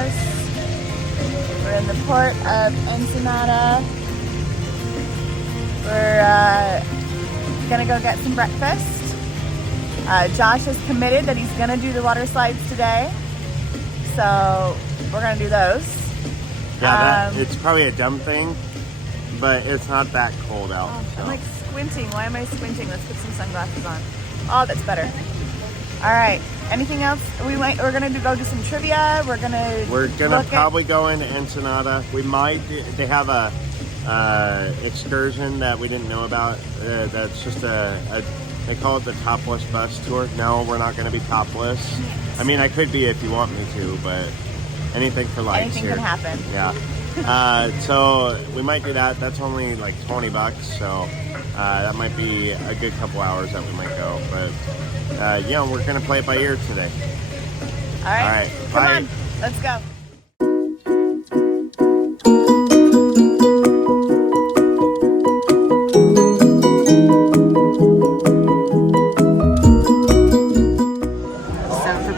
us. We're in the port of Ensenada. We're gonna go get some breakfast. Josh has committed that he's gonna do the water slides today. So we're gonna do those. Yeah, it's probably a dumb thing, but it's not that cold out. I'm like squinting. Why am I squinting? Let's put some sunglasses on. Oh, that's better. All right. Anything else? We're gonna go do some trivia. We're gonna probably go into Ensenada. We might. They have a excursion that we didn't know about. That's just they call it the topless bus tour. No, we're not gonna be topless. I mean, I could be if you want me to, but anything for likes. Anything here. can happen. Yeah. So we might do that. That's only like $20, so that might be a good couple hours that we might go. But yeah, we're gonna play it by ear today. All right. Come bye. on, let's go.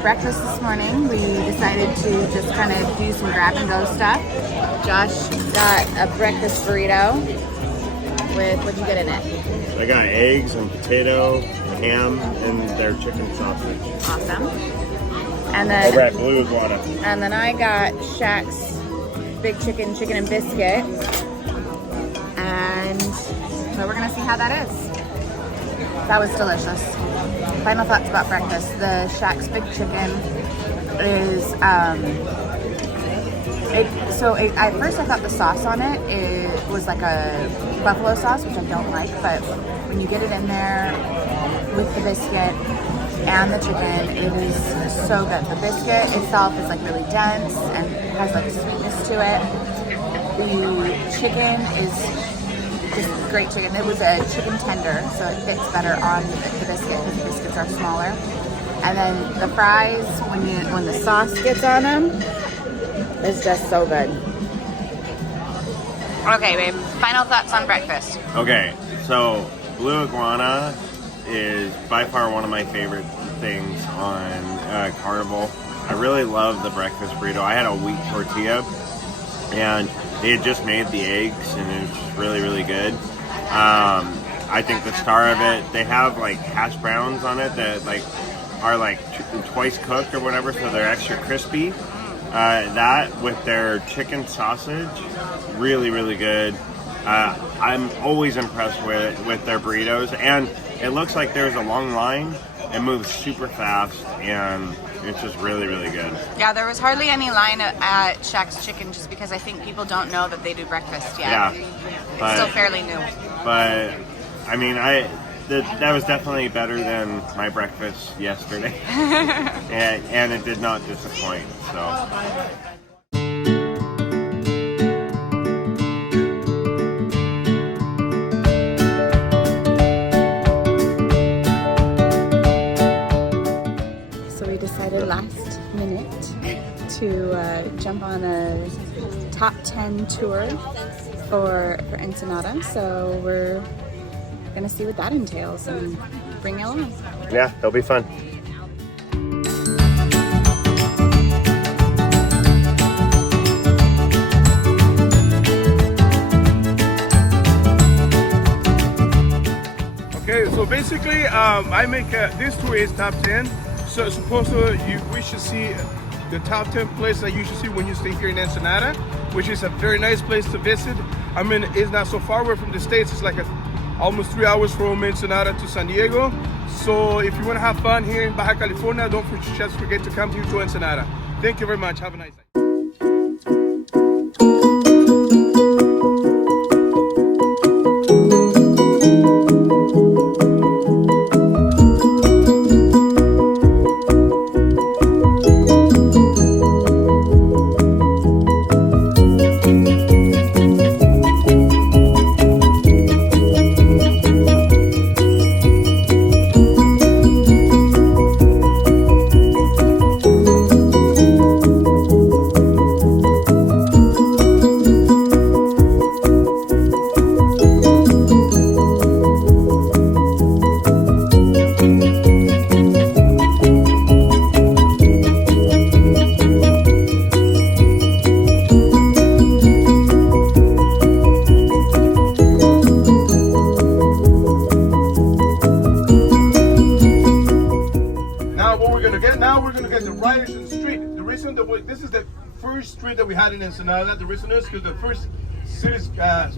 Breakfast this morning, we decided to just kind of do some grab and go stuff. Josh got a breakfast burrito with, what'd you get in it? I got eggs and potato, ham, and their chicken sausage. Awesome. And then over at Blue Iguana. And then I got Shaq's big chicken and biscuit. And so we're gonna see how that is. That was delicious. Final thoughts about breakfast. The Shaq's Big Chicken is, at first I thought the sauce on it was like a buffalo sauce, which I don't like, but when you get it in there with the biscuit and the chicken, it is so good. The biscuit itself is like really dense and has like a sweetness to it. The chicken is just great chicken. It was a chicken tender, so it fits better on the biscuit because the biscuits are smaller. And then the fries, when the sauce gets on them, is just so good. Okay, babe. Final thoughts on breakfast. Okay, so Blue Iguana is by far one of my favorite things on Carnival. I really love the breakfast burrito. I had a wheat tortilla, and they had just made the eggs, and it was just really, really good. I think the star of it, they have like hash browns on it that like are like twice cooked or whatever, so they're extra crispy. That with their chicken sausage, really, really good. I'm always impressed with their burritos, and it looks like there's a long line. It moves super fast, and it's just really, really good. Yeah, there was hardly any line at Shaq's Chicken just because I think people don't know that they do breakfast yet. Yeah. It's still fairly new. But, I mean, that was definitely better than my breakfast yesterday. and it did not disappoint, so. Last minute to jump on a top 10 tour for Ensenada, so we're gonna see what that entails and bring you along. Yeah, it'll be fun. Okay, so basically I make this tour is top 10. So supposed to, we should see the top 10 places that you should see when you stay here in Ensenada, which is a very nice place to visit. I mean, it's not so far away from the States. It's like almost 3 hours from Ensenada to San Diego. So if you want to have fun here in Baja California, don't just forget to come here to Ensenada. Thank you very much. Have a nice day. first street that we had in Ensenada. The reason is because the first city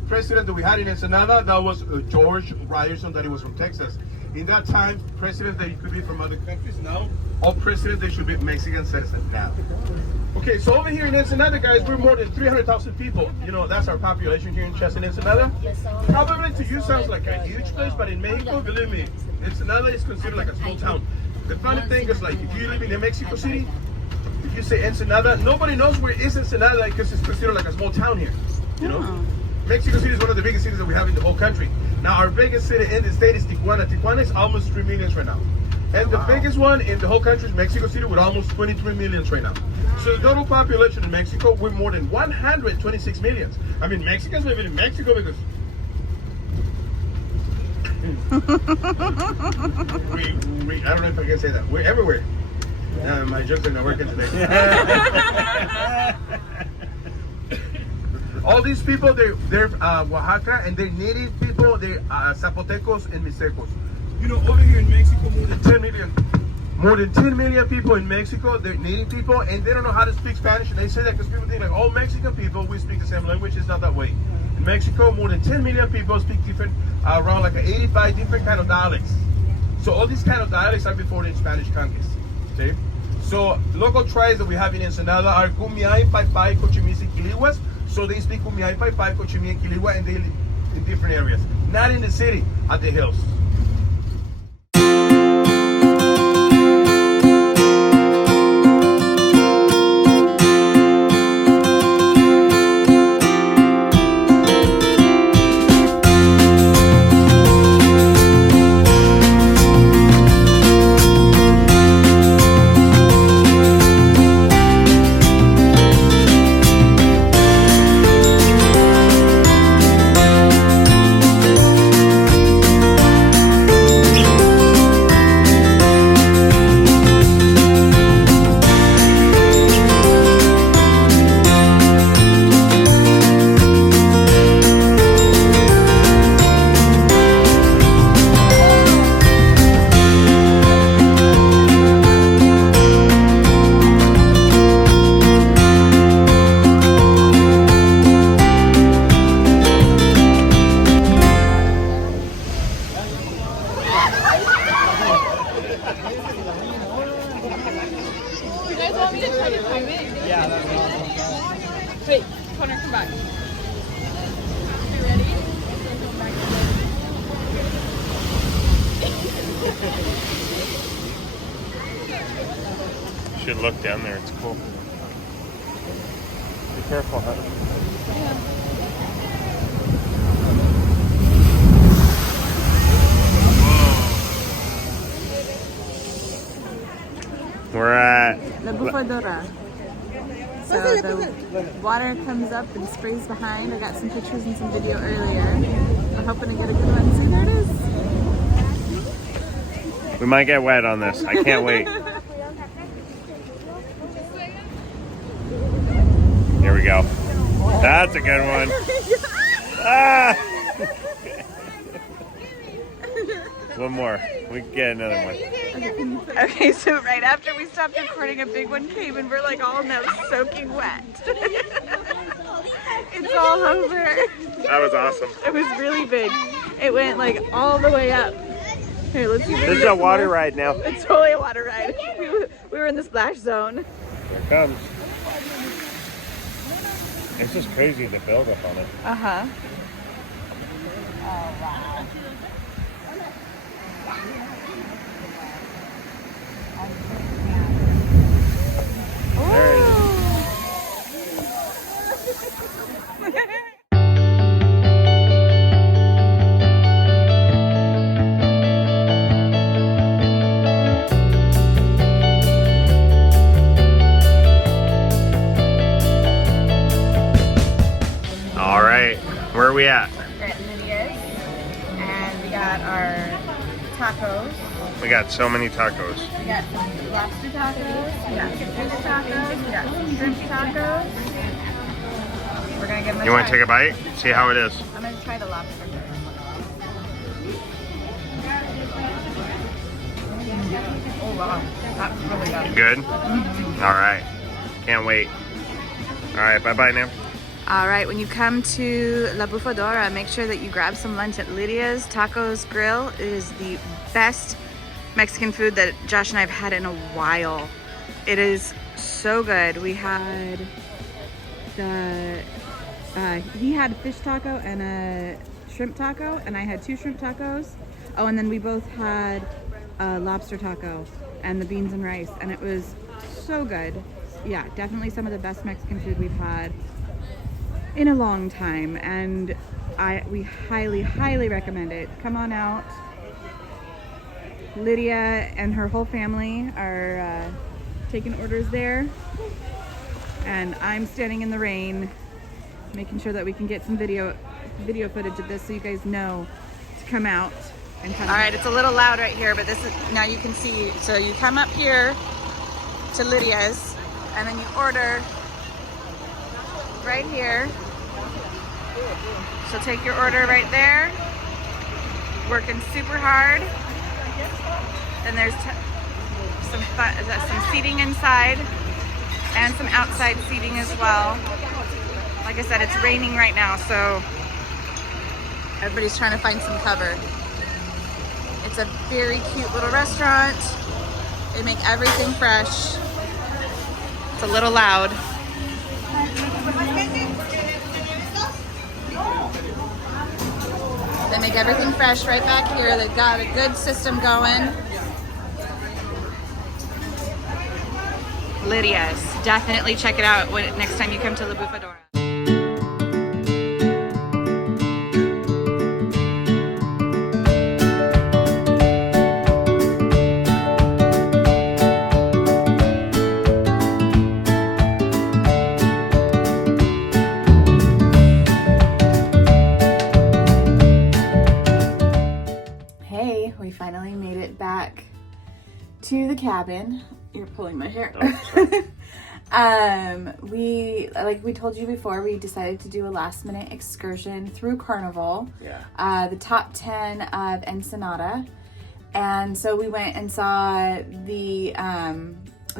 president that we had in Ensenada, that was George Ryerson, that he was from Texas. In that time, presidents that you could be from other countries. Now, all presidents, they should be Mexican citizens now. Okay, so over here in Ensenada, guys, we're more than 300,000 people. You know, that's our population here in Chester, Ensenada. Probably to you sounds like a huge place, but in Mexico, believe me, Ensenada is considered like a small town. The funny thing is, like, if you live in Mexico City, if you say Ensenada, nobody knows where is Ensenada because it's considered like a small town here. You know, Mexico City is one of the biggest cities that we have in the whole country. Now, our biggest city in the state is Tijuana. Tijuana is almost 3 million right now. And the biggest one in the whole country is Mexico City with almost 23 million right now. So the total population in Mexico, we're more than 126 million. I mean, Mexicans live in Mexico because I don't know if I can say that. We're everywhere. My jokes are not working today. All these people, they're Oaxaca, and they're native people. They're Zapotecos and Mixtecos. You know, over here in Mexico, more than 10 million people in Mexico, they're native people, and they don't know how to speak Spanish. And they say that because people think like all Mexican people, we speak the same language. It's not that way. In Mexico, more than 10 million people speak different, around like 85 different kind of dialects. So all these kind of dialects are before the Spanish conquest. Okay? So local tribes that we have in Ensenada are Kumiai, Paipai, Cochimis, and Quilihuas. So they speak Kumiai, Paipai, Cochimi, and Quilihua, and they live in different areas. Not in the city, at the hills. Wait, Connor, come back. You ready? You should look down there, it's cool. Be careful, huh? We're at The Bufadora. So the water comes up and sprays behind. I got some pictures and some video earlier. I'm hoping to get a good one. See, there it is. We might get wet on this. I can't wait. Here we go. That's a good one. Ah! One more. We can get another one. Okay, so right after we stopped recording, a big one came and we're like all now soaking wet. It's all over. That was awesome. It was really big. It went like all the way up. Here, let's see if we can This is get a some water more. ride now. It's totally a water ride. We were in the splash zone. Here it comes. It's just crazy the buildup on it. Uh-huh. There it is. All right, where are we at? We're at Lydia's, and we got our tacos. We got so many tacos. We got lobster tacos, we got fish tacos, we got shrimp tacos. We're gonna give them a You want to take a bite? See how it is. I'm gonna try the lobster first. Oh wow, that's really good. Good? All right. Can't wait. All right, bye-bye now. All right, when you come to La Bufadora, make sure that you grab some lunch at Lydia's Tacos Grill. It is the best Mexican food that Josh and I have had in a while. It is so good. We had he had a fish taco and a shrimp taco, and I had 2 shrimp tacos. Oh, and then we both had a lobster taco and the beans and rice, and it was so good. Yeah, definitely some of the best Mexican food we've had in a long time, and we highly recommend it. Come on out. Lydia and her whole family are taking orders there, and I'm standing in the rain making sure that we can get some video footage of this so you guys know to come out and all right, it's a little loud right here, but this is, now you can see, so you come up here to Lydia's and then you order right here. So take your order right there. Working super hard. Then there's some seating inside and some outside seating as well. Like I said, it's raining right now, so everybody's trying to find some cover. It's a very cute little restaurant. They make everything fresh. It's a little loud. They make everything fresh right back here. They've got a good system going. Lydia's. Definitely check it out next time you come to La Bufadora. We finally made it back to the cabin. You're pulling my hair. Oh, we told you before, we decided to do a last minute excursion through Carnival. Yeah. The top 10 of Ensenada. And so we went and saw the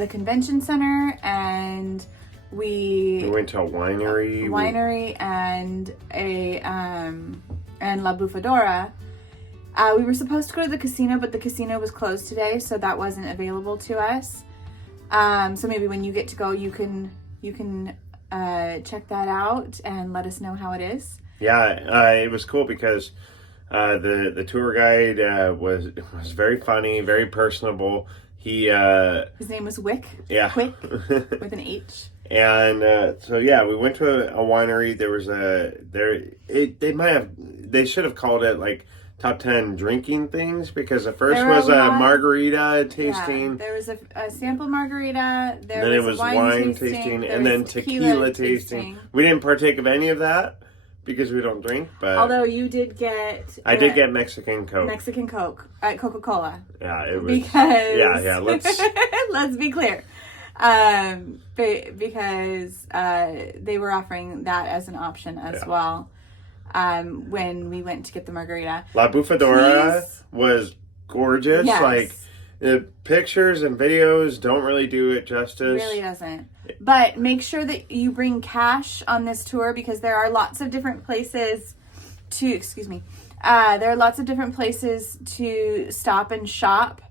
convention center, and we went to a winery. And La Bufadora. We were supposed to go to the casino, but the casino was closed today, so that wasn't available to us. So maybe when you get to go, you can check that out and let us know how it is. Yeah, it was cool because the tour guide was very funny, very personable. His name was Wick. Yeah. Quick with an H. And so yeah, we went to a winery. There was they should have called it like top 10 drinking things, because the first was a margarita tasting. Yeah, there was a sample margarita. Then it was wine tasting, and then tequila tasting. We didn't partake of any of that because we don't drink. But although you did get, I did get Mexican Coke. Mexican Coke at Coca-Cola. Yeah, it was because yeah. Let's be clear. Because they were offering that as an option as well. When we went to get the margarita. La Bufadora was gorgeous. Yes. Like, the pictures and videos don't really do it justice. It really doesn't. But make sure that you bring cash on this tour, because there are lots of different places to, there are lots of different places to stop and shop.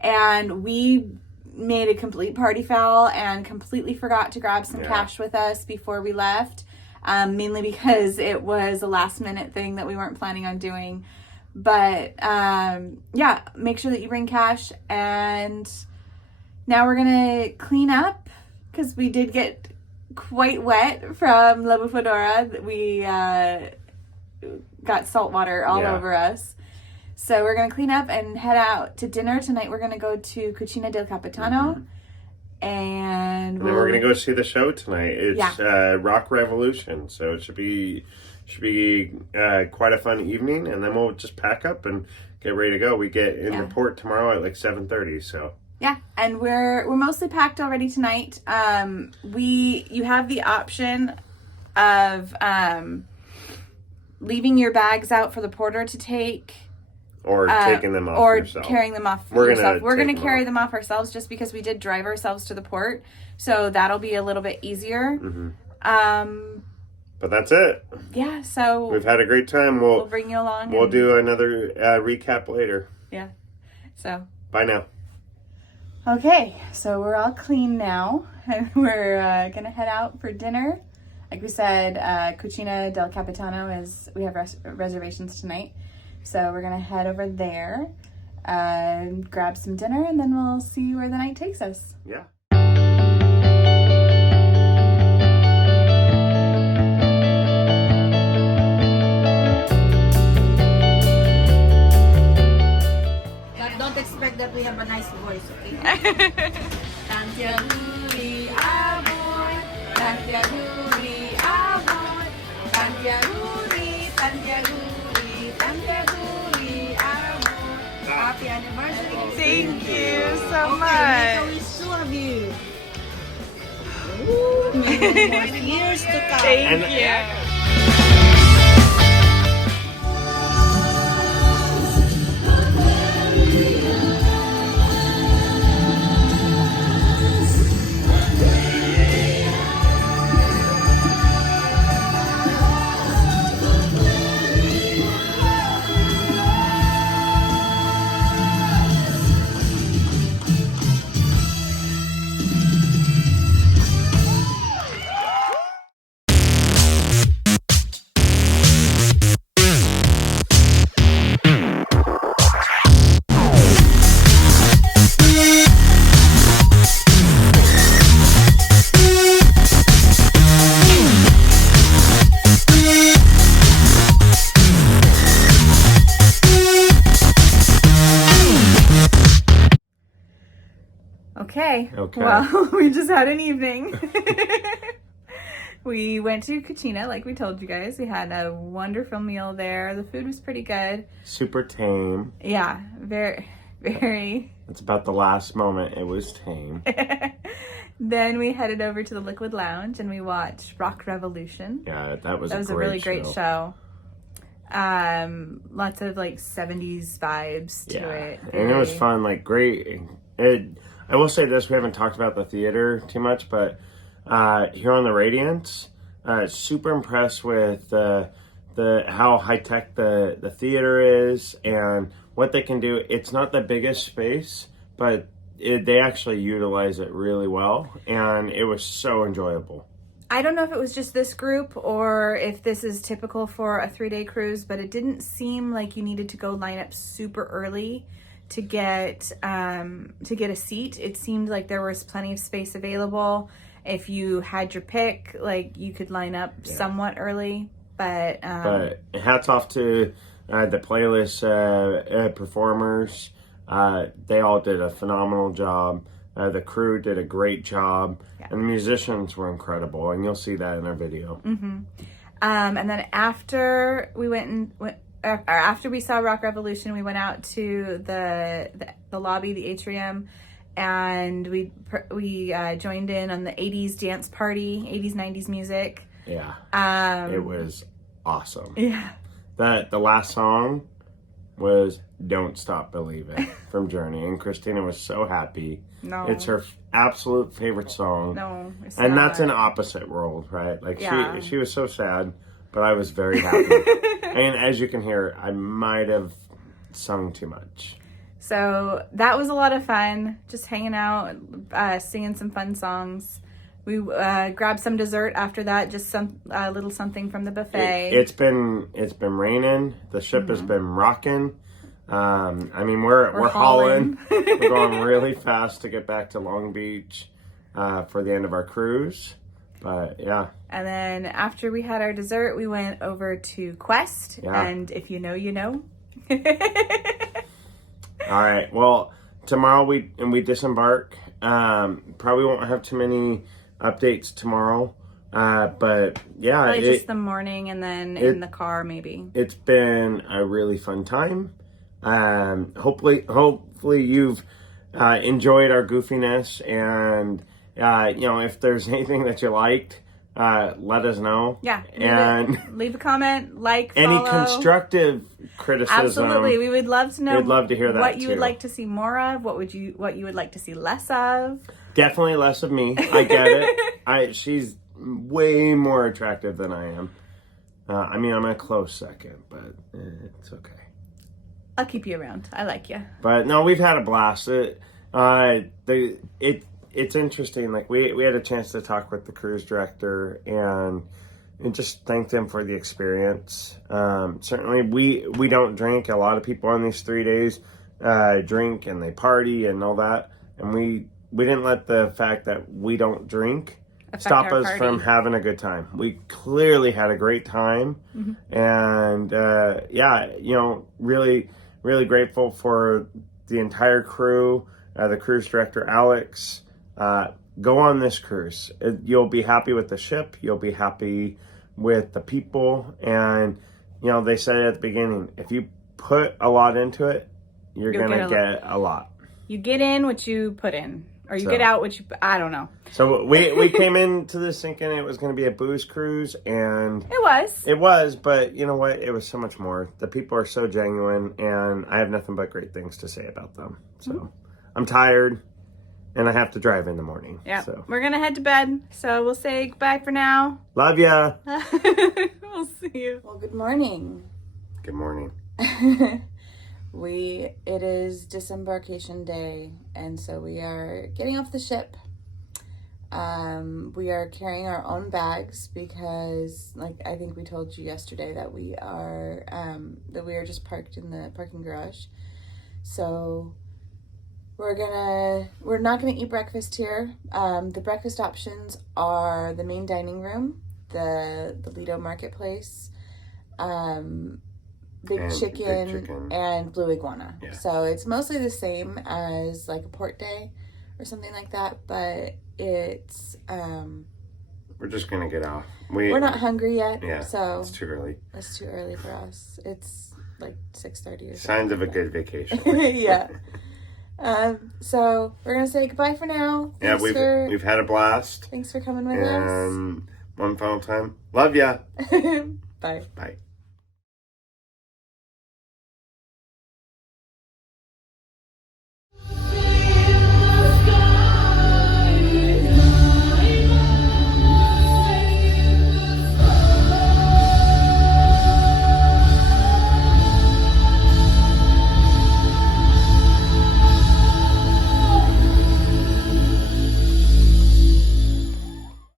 And we made a complete party foul and completely forgot to grab some cash with us before we left. Mainly because it was a last minute thing that we weren't planning on doing. But yeah, make sure that you bring cash. And now we're gonna clean up, because we did get quite wet from La Bufadora. We got salt water all over us. So we're gonna clean up and head out to dinner. Tonight we're gonna go to Cucina del Capitano. Mm-hmm. And then we're gonna go see the show tonight. It's Rock Revolution, so it should be quite a fun evening. And then we'll just pack up and get ready to go. We get in the port tomorrow at like 7:30. So yeah, and we're mostly packed already tonight. You have the option of leaving your bags out for the porter to take. Or taking them off or yourself. Carrying them off We're yourself. We're gonna carry off. them off ourselves, just because we did drive ourselves to the port, so that'll be a little bit easier. Mm-hmm. But that's it. Yeah, so We've had a great time. we'll bring you along. We'll do another recap later. Yeah. So. Bye now. Okay, so we're all clean now, and we're gonna head out for dinner. Like we said, Cucina del Capitano we have reservations tonight, so we're gonna head over there, grab some dinner, and then we'll see where the night takes us. Yeah. But don't expect that we have a nice voice, okay? Tantiaguri amor, tantiaguri amor, tantiaguri, tantiaguri, tantiaguri amor. Happy anniversary! Thank you so Okay, much. make a wish two of you. Ooh, many more years to come. Thank And- you. Okay. Okay. Well, we just had an evening. We went to Cucina, like we told you guys. We had a wonderful meal there. The food was pretty good. Super tame. Yeah, very, very. It's about the last moment it was tame. Then we headed over to the Liquid Lounge and we watched Rock Revolution. Yeah, that was a really great show. Lots of like 70s vibes to it. And it was fun, like great. I will say this, we haven't talked about the theater too much, but here on the Radiance, super impressed with the how high tech the theater is and what they can do. It's not the biggest space, but they actually utilize it really well, and it was so enjoyable. I don't know if it was just this group or if this is typical for a 3-day cruise, but it didn't seem like you needed to go line up super early to get a seat. It seemed like there was plenty of space available. If you had your pick, like you could line up somewhat early. But hats off to the playlist performers. They all did a phenomenal job. The crew did a great job, and the musicians were incredible. And you'll see that in our video. Mm-hmm. And then after after we saw Rock Revolution, we went out to the lobby, the atrium, and we joined in on the 80s dance party, 80s 90s music. Yeah, it was awesome. Yeah, The last song was "Don't Stop Believin'" from Journey, and Christina was so happy. No, It's her absolute favorite song. No, it's and not. That's an opposite world, right? Like Yeah. she was so sad, but I was very happy. And as you can hear, I might have sung too much. So that was a lot of fun, just hanging out, singing some fun songs. We grabbed some dessert after that, just some little something from the buffet. It's been raining. The ship has been rocking. I mean, we're hauling. We're going really fast to get back to Long Beach for the end of our cruise. But yeah. And then after we had our dessert, we went over to Quest. Yeah. And if you know, you know. All right. Well, tomorrow we disembark. Probably won't have too many updates tomorrow. But yeah, Probably just the morning and then in the car maybe. It's been a really fun time. Hopefully you've enjoyed our goofiness, and if there's anything that you liked, let us know. Yeah, and leave a comment, like, any follow. constructive criticism. Absolutely, we would love to know. We'd love to hear that what you too. would like to see more of. What you would like to see less of. Definitely less of me. I get it. way more attractive than I am. I mean, I'm a close second, but it's okay. I'll keep you around. I like you. But no, we've had a blast. It's interesting. Like we had a chance to talk with the cruise director and just thanked him for the experience. Certainly, we don't drink. A lot of people on these 3 days drink and they party and all that, and we didn't let the fact that we don't drink stop us from having a good time. We clearly had a great time, and yeah, you know, really grateful for the entire crew, the cruise director Alex. Go on this cruise. You'll be happy with the ship. You'll be happy with the people, and you know, they said at the beginning, if you put a lot into it, you're gonna get a lot. You get in what you put in, or you get out what you. I don't know. So we came into this thinking it was going to be a booze cruise, and It was, but you know what? It was so much more. The people are so genuine, and I have nothing but great things to say about them. So I'm tired, and I have to drive in the morning. Yeah, so we're gonna head to bed. So we'll say goodbye for now. Love ya. We'll see you. Well, good morning. Good morning. It is disembarkation day, and so we are getting off the ship. We are carrying our own bags because, like I think we told you yesterday, that we are just parked in the parking garage. So we're not gonna eat breakfast here. The breakfast options are the main dining room, the Lido Marketplace, Big Chicken, and Blue Iguana. Yeah. So it's mostly the same as like a port day or something like that, but it's we're just gonna get off. We're not hungry yet. Yeah, so it's too early. It's too early for us. It's like 6:30 or something. Signs of a good vacation. Yeah. So we're gonna say goodbye for now. Yeah, we've had a blast. Thanks for coming with us. And one final time, love ya. Bye. Bye.